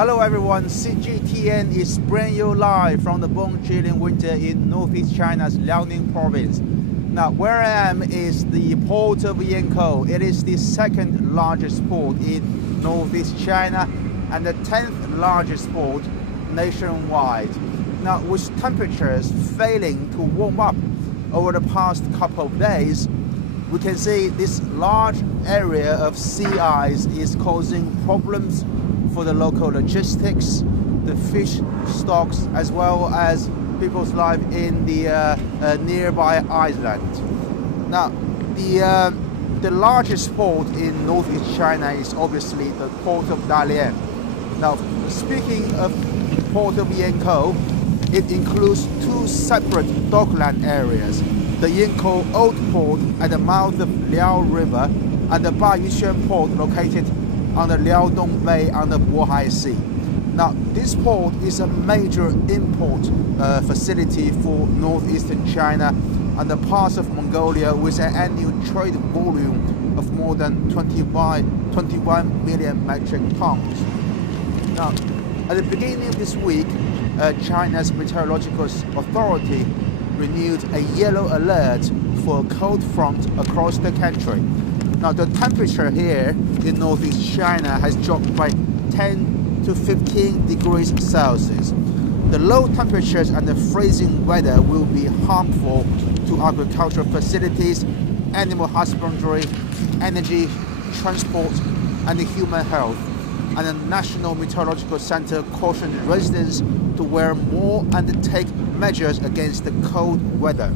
Hello everyone, CGTN is bringing you live from the bone chilling winter in northeast China's Liaoning province. Now where I am is the port of Yankou. It is the second largest port in northeast China and the 10th largest port nationwide. Now with temperatures failing to warm up over the past couple of days, we can see this large area of sea ice is causing problems for the local logistics, the fish stocks, as well as people's life in the nearby island. Now, the largest port in northeast China is obviously the port of Dalian. Now, speaking of port of Yankou, it includes two separate dockland areas: the Yankou Old Port at the mouth of Liao River and the Bayuquan Port located on the Liaodong Bay on the Bohai Sea. Now, this port is a major import facility for northeastern China and the parts of Mongolia, with an annual trade volume of more than 21 million metric tons. Now, at the beginning of this week, China's meteorological authority renewed a yellow alert for a cold front across the country. Now, the temperature here in northeast China has dropped by 10 to 15 degrees Celsius. The low temperatures and the freezing weather will be harmful to agricultural facilities, animal husbandry, energy, transport, and human health. And the National Meteorological Center cautioned residents to wear more and take measures against the cold weather.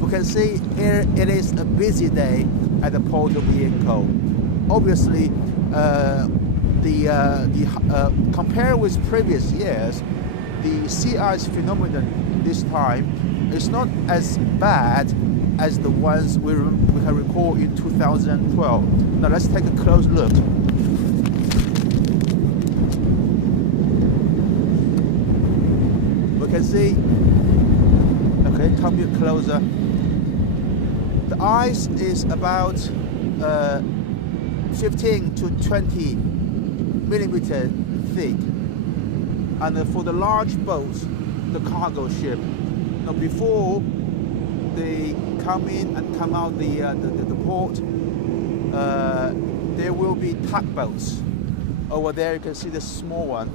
We can see here it is a busy day at the port of Yankou. Obviously, compared with previous years, the sea ice phenomenon this time is not as bad as the ones we can recall in 2012. Now let's take a close look. We can see, okay, come a bit closer. The ice is about 15 to 20 millimeter thick, and for the large boats, the cargo ship, now before they come in and come out the port, there will be tugboats. Over there you can see the small one.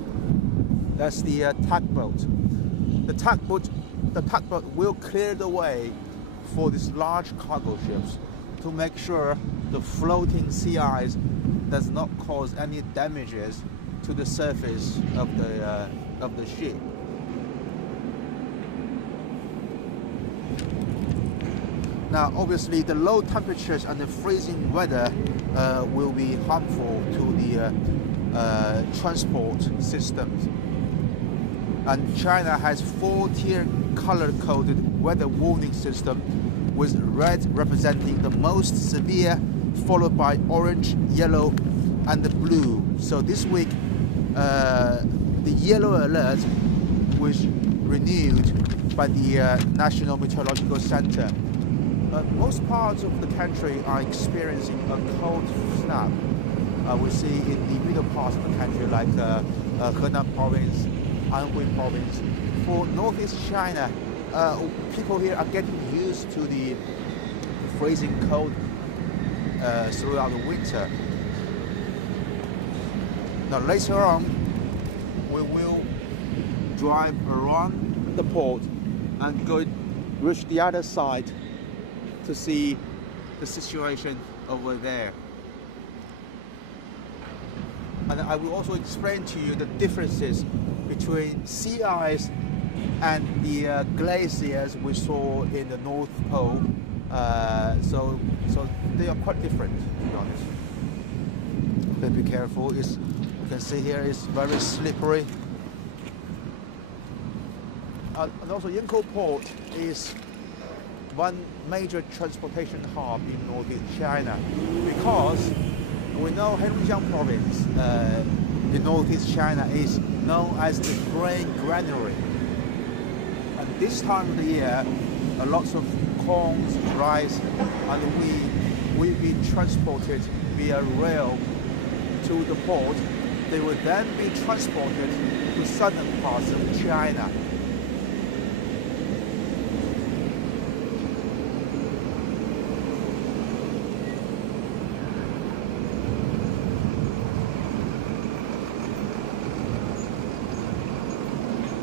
That's the tugboat. The tugboat will clear the way for these large cargo ships to make sure the floating sea ice does not cause any damages to the surface of the ship. Now, obviously, the low temperatures and the freezing weather will be harmful to the transport systems. And China has 4-tier color-coded weather warning system, with red representing the most severe, followed by orange, yellow, and the blue. So this week, the yellow alert was renewed by the National Meteorological Center. Most parts of the country are experiencing a cold snap. We see in the middle parts of the country, like Henan province, Anhui province. For northeast China, people here are getting used to the freezing cold throughout the winter. Now later on, we will drive around the port and reach the other side to see the situation over there. And I will also explain to you the differences between sea ice and the glaciers we saw in the North Pole. So they are quite different, to be honest. Okay, be careful. You can see here it's very slippery. And also Yankou Port is one major transportation hub in northeast China, because we know Henan province in northeast China is known as the grain granary. And this time of the year, lots of corn, rice, and wheat will be transported via rail to the port They will then be transported to southern parts of China.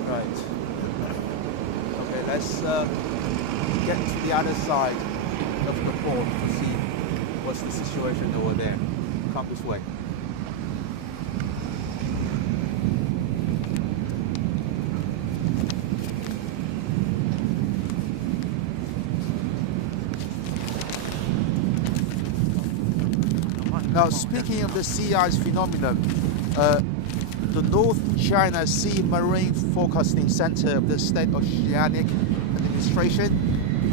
Right. Okay, let's get to the other side of the port to see what's the situation over there. Come this way. Now, speaking of the sea ice phenomenon, the North China Sea Marine Forecasting Center of the State Oceanic Administration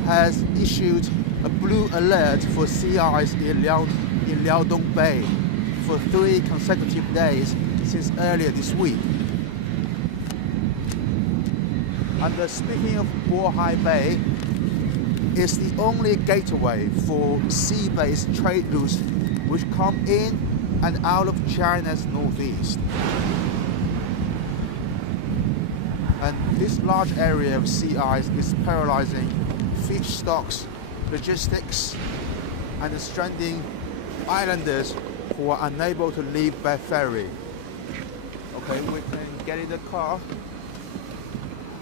has issued a blue alert for sea ice in Liaodong Bay for 3 consecutive days since earlier this week. And speaking of Bohai Bay, it's the only gateway for sea-based trade routes which come in and out of China's northeast. And this large area of sea ice is paralyzing fish stocks, logistics, and stranding islanders who are unable to leave by ferry. Okay, we can get in the car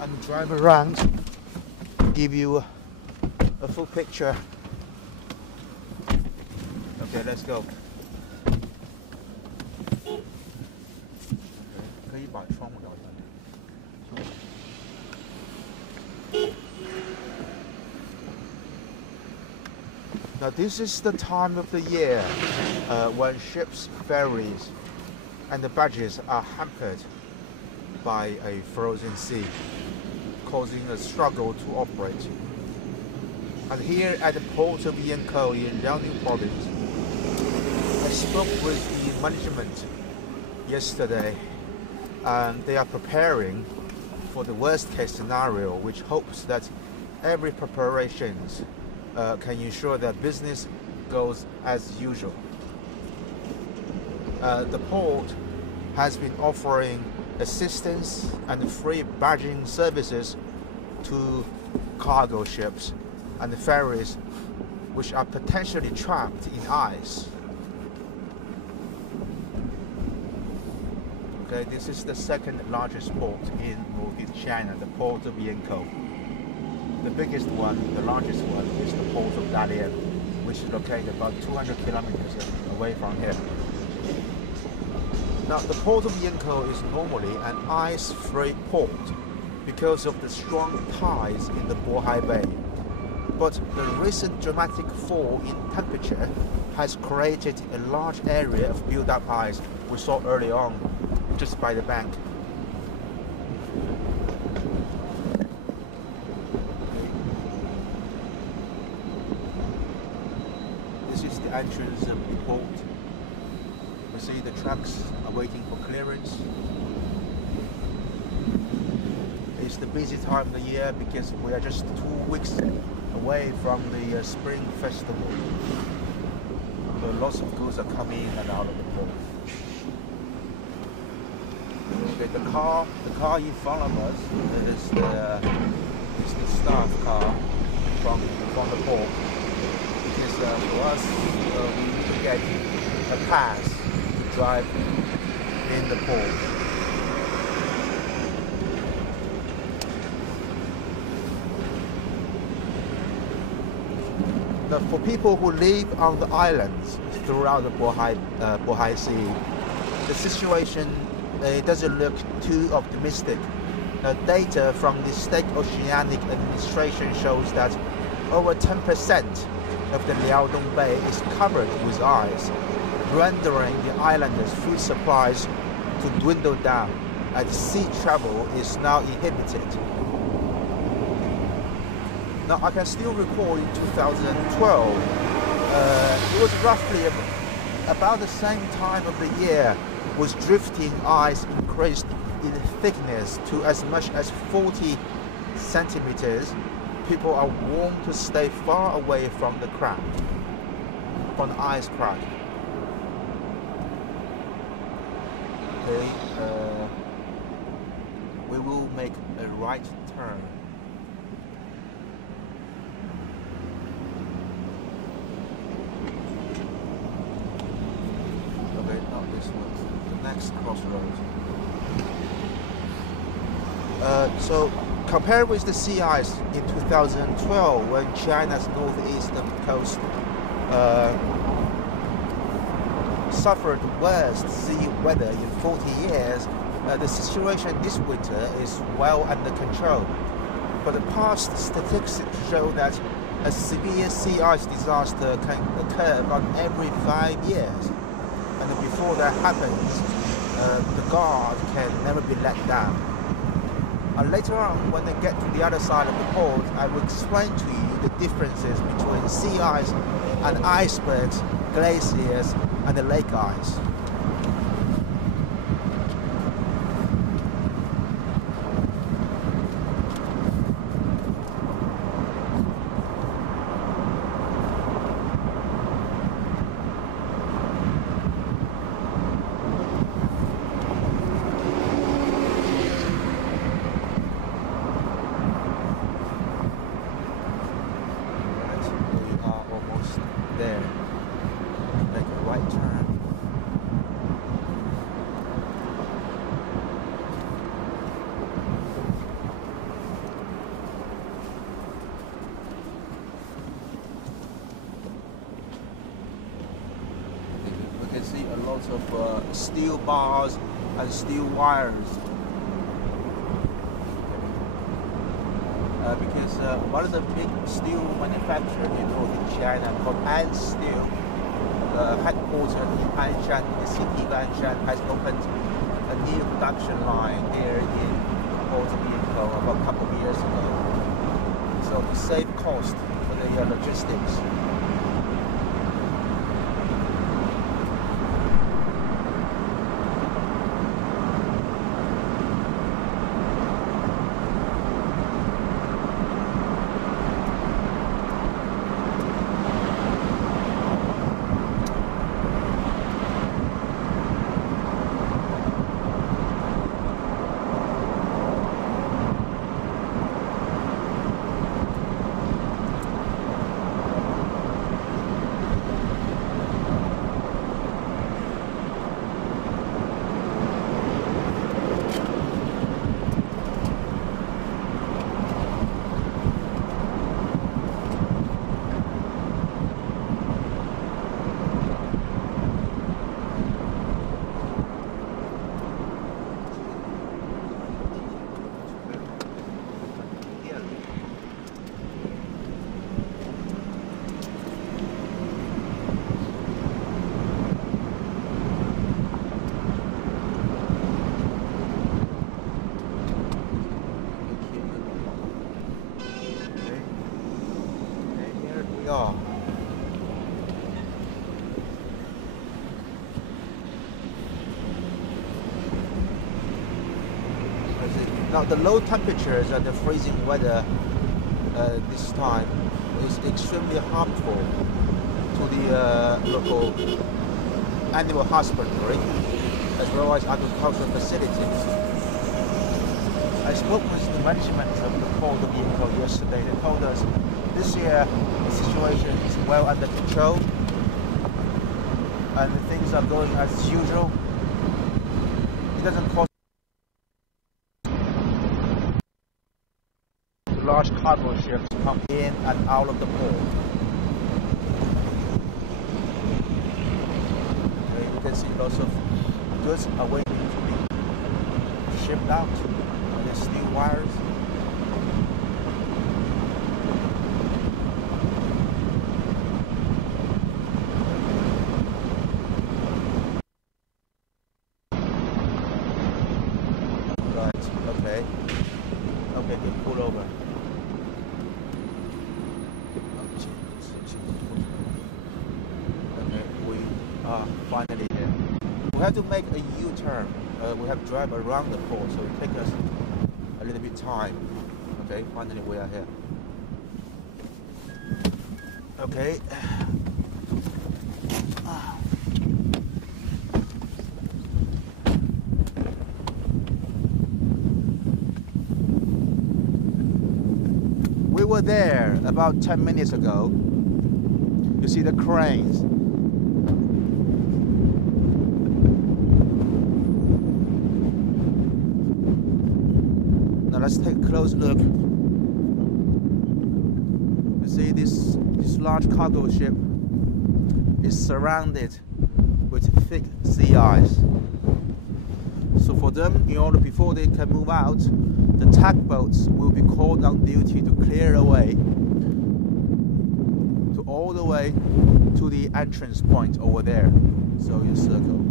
and drive around, give you a full picture. Okay, let's go. Now this is the time of the year when ships, ferries and the barges are hampered by a frozen sea, causing a struggle to operate. And here at the port of Yankou in Liaoning Province, I spoke with the management yesterday, and they are preparing for the worst case scenario, which hopes that every preparations can ensure that business goes as usual. The port has been offering assistance and free barging services to cargo ships and ferries which are potentially trapped in ice. Okay, this is the second largest port in northeast China, the port of Yankou. The biggest one, the largest one, is the port of Dalian, which is located about 200 kilometers away from here. Now, the port of Yankou is normally an ice-free port because of the strong tides in the Bohai Bay. But the recent dramatic fall in temperature has created a large area of built-up ice we saw early on just by the bank. This is the entrance of the port. We see the trucks are waiting for clearance. It's the busy time of the year because we are just 2 weeks away from the Spring Festival. So lots of goods are coming in and out of the port. Okay, the car in front of us is the staff car from the port. Because for us, we need to get a pass to drive in the port. Now, for people who live on the islands throughout the Bohai Sea, the situation doesn't look too optimistic. Data from the State Oceanic Administration shows that over 10% of the Liaodong Bay is covered with ice, rendering the islanders' food supplies to dwindle down, and sea travel is now inhibited. Now, I can still recall in 2012, it was roughly about the same time of the year was drifting ice increased in thickness to as much as 40 centimeters. People are warned to stay far away from the crack, from the ice crack. Okay, we will make a right turn. Okay, not this one. The next crossroads. So compared with the sea ice in 2012, when China's northeastern coast suffered worst sea weather in 40 years, the situation this winter is well under control. But the past statistics show that a severe sea ice disaster can occur about every 5 years. And before that happens, the guard can never be let down. And later on, when I get to the other side of the port, I will explain to you the differences between sea ice and icebergs, glaciers, and the lake ice. There, make a right turn. We can see a lot of steel bars and steel wires. Because one of the big steel manufacturers in northern China called Steel, headquartered in Anshan, the city of Anshan, has opened a new production line here in Port of Yankou about a couple of years ago. So to save cost for the logistics. are. Now the low temperatures and the freezing weather this time is extremely harmful to the local animal husbandry as well as agricultural facilities. I spoke with the management of the Port of Yankou yesterday. They told us this year the situation is well under control and things are going as usual. It doesn't cost large cargo ships come in and out of the port. Okay, you can see lots of goods are waiting to be shipped out. There's steel wires. Right, okay. Okay, good, pull over. Okay, we are finally here. We have to make a U-turn. We have to drive around the port, so it takes us a little bit time. Okay, finally we are here. Okay. were there about 10 minutes ago. You see the cranes. Now let's take a close look. You see this large cargo ship is surrounded with thick sea ice. So for them, before they can move out, the tugboats will be called on duty to clear away all the way to the entrance point over there. So you circle.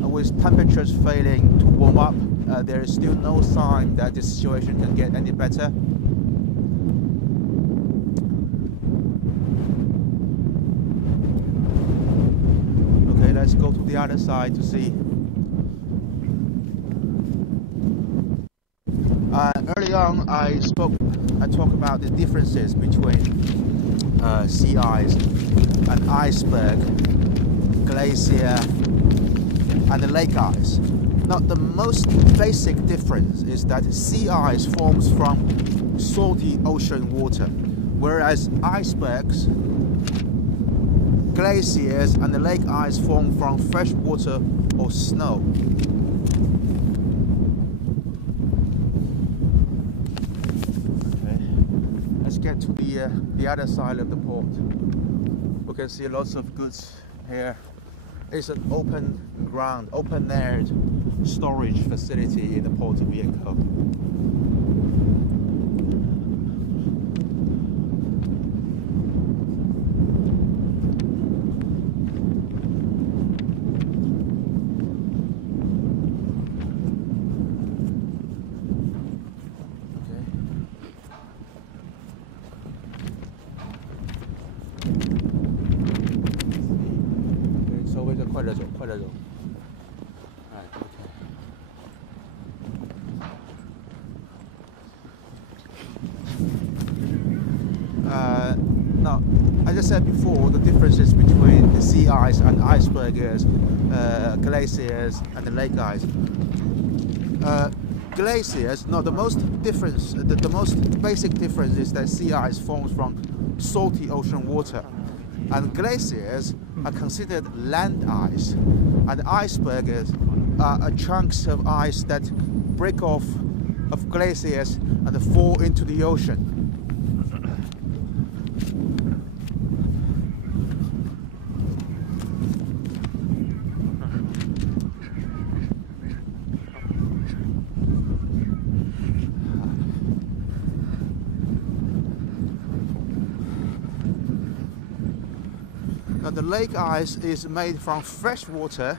And with temperatures failing to warm up, there is still no sign that the situation can get any better. Okay, let's go to the other side to see. Early on, I talked about the differences between sea ice and iceberg, glacier, and the lake ice. Now, the most basic difference is that sea ice forms from salty ocean water, whereas icebergs, glaciers, and the lake ice form from fresh water or snow. Get to the other side of the port. We can see lots of goods here. It's an open ground, open-air storage facility in the port of Yankou. Now, as I said before, the differences between the sea ice and icebergs, glaciers, and the lake ice. Glaciers. No, the most basic difference is that sea ice forms from salty ocean water, and glaciers are considered land ice, and icebergs are chunks of ice that break off of glaciers and fall into the ocean. Now, the lake ice is made from fresh water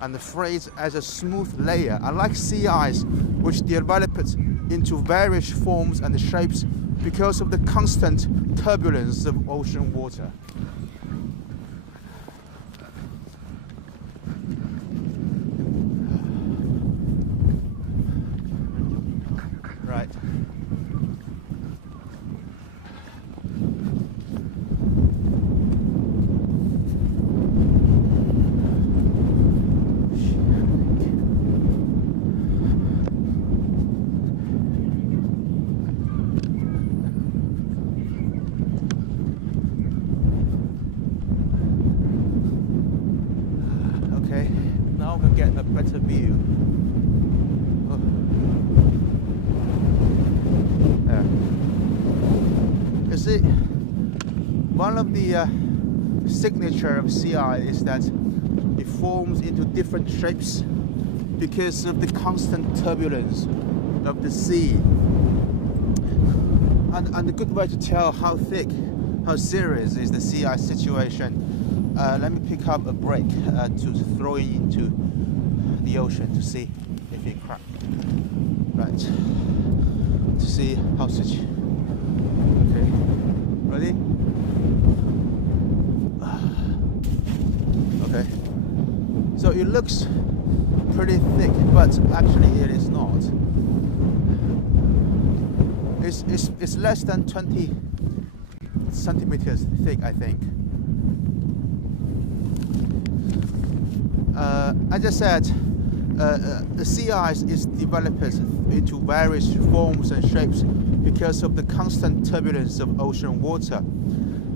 and freezes as a smooth layer, unlike sea ice, which develops into various forms and shapes because of the constant turbulence of ocean water. Right. Now we can get a better view. There. You see, one of the signature of sea ice is that it forms into different shapes because of the constant turbulence of the sea. And a good way to tell how thick, how serious is the sea ice situation. Let me pick up a brick to throw it into the ocean to see if it cracks. Right. To see how such. Okay. Ready? Okay. So it looks pretty thick, but actually it is not. It's less than 20 centimeters thick, I think. As I said, the sea ice is developed into various forms and shapes because of the constant turbulence of ocean water.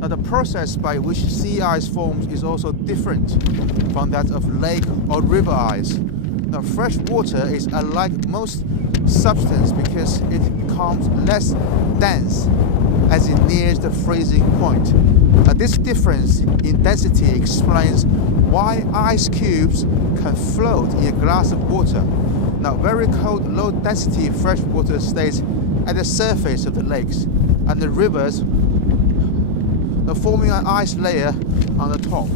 Now, the process by which sea ice forms is also different from that of lake or river ice. Now, fresh water is unlike most substance because it becomes less dense as it nears the freezing point. This difference in density explains why ice cubes can float in a glass of water. Now, very cold, low-density fresh water stays at the surface of the lakes and the rivers, forming an ice layer on the top.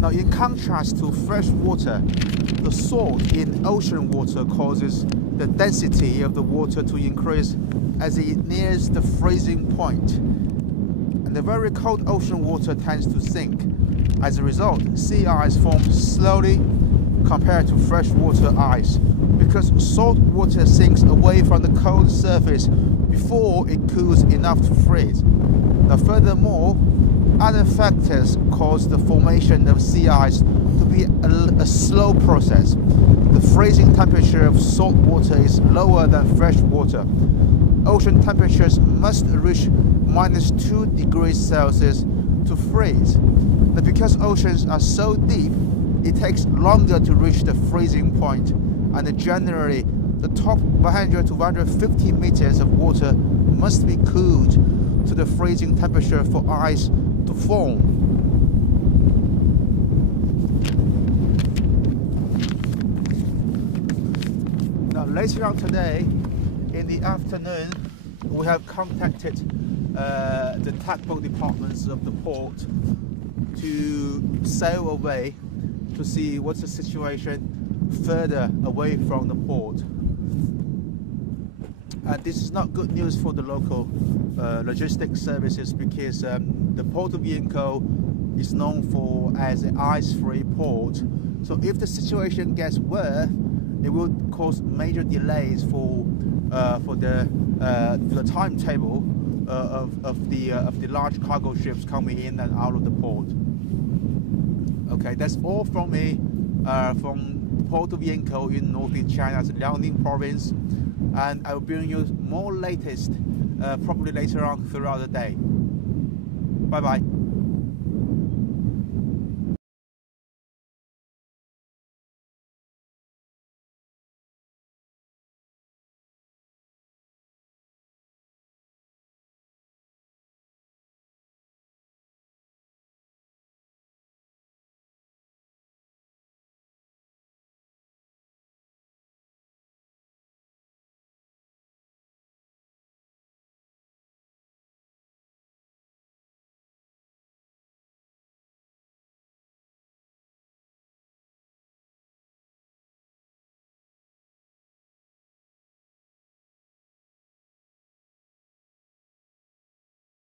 Now, in contrast to fresh water, the salt in ocean water causes the density of the water to increase as it nears the freezing point. And the very cold ocean water tends to sink. As a result, sea ice forms slowly compared to freshwater ice because salt water sinks away from the cold surface before it cools enough to freeze. Now, furthermore, other factors cause the formation of sea ice to be a slow process. The freezing temperature of salt water is lower than fresh water. Ocean temperatures must reach -2 degrees Celsius to freeze. Now, because oceans are so deep, it takes longer to reach the freezing point, and generally the top 100 to 150 meters of water must be cooled to the freezing temperature for ice to form. Now, later on today, in the afternoon, we have contacted the tugboat departments of the port to sail away to see what's the situation further away from the port. And this is not good news for the local logistics services because the Port of Yankou is known as an ice-free port. So if the situation gets worse, it will cause major delays for the timetable of the large cargo ships coming in and out of the port. Okay, that's all from me from the Port of Yankou in northeast China's Liaoning province, and I will bring you more latest probably later on throughout the day. Bye bye.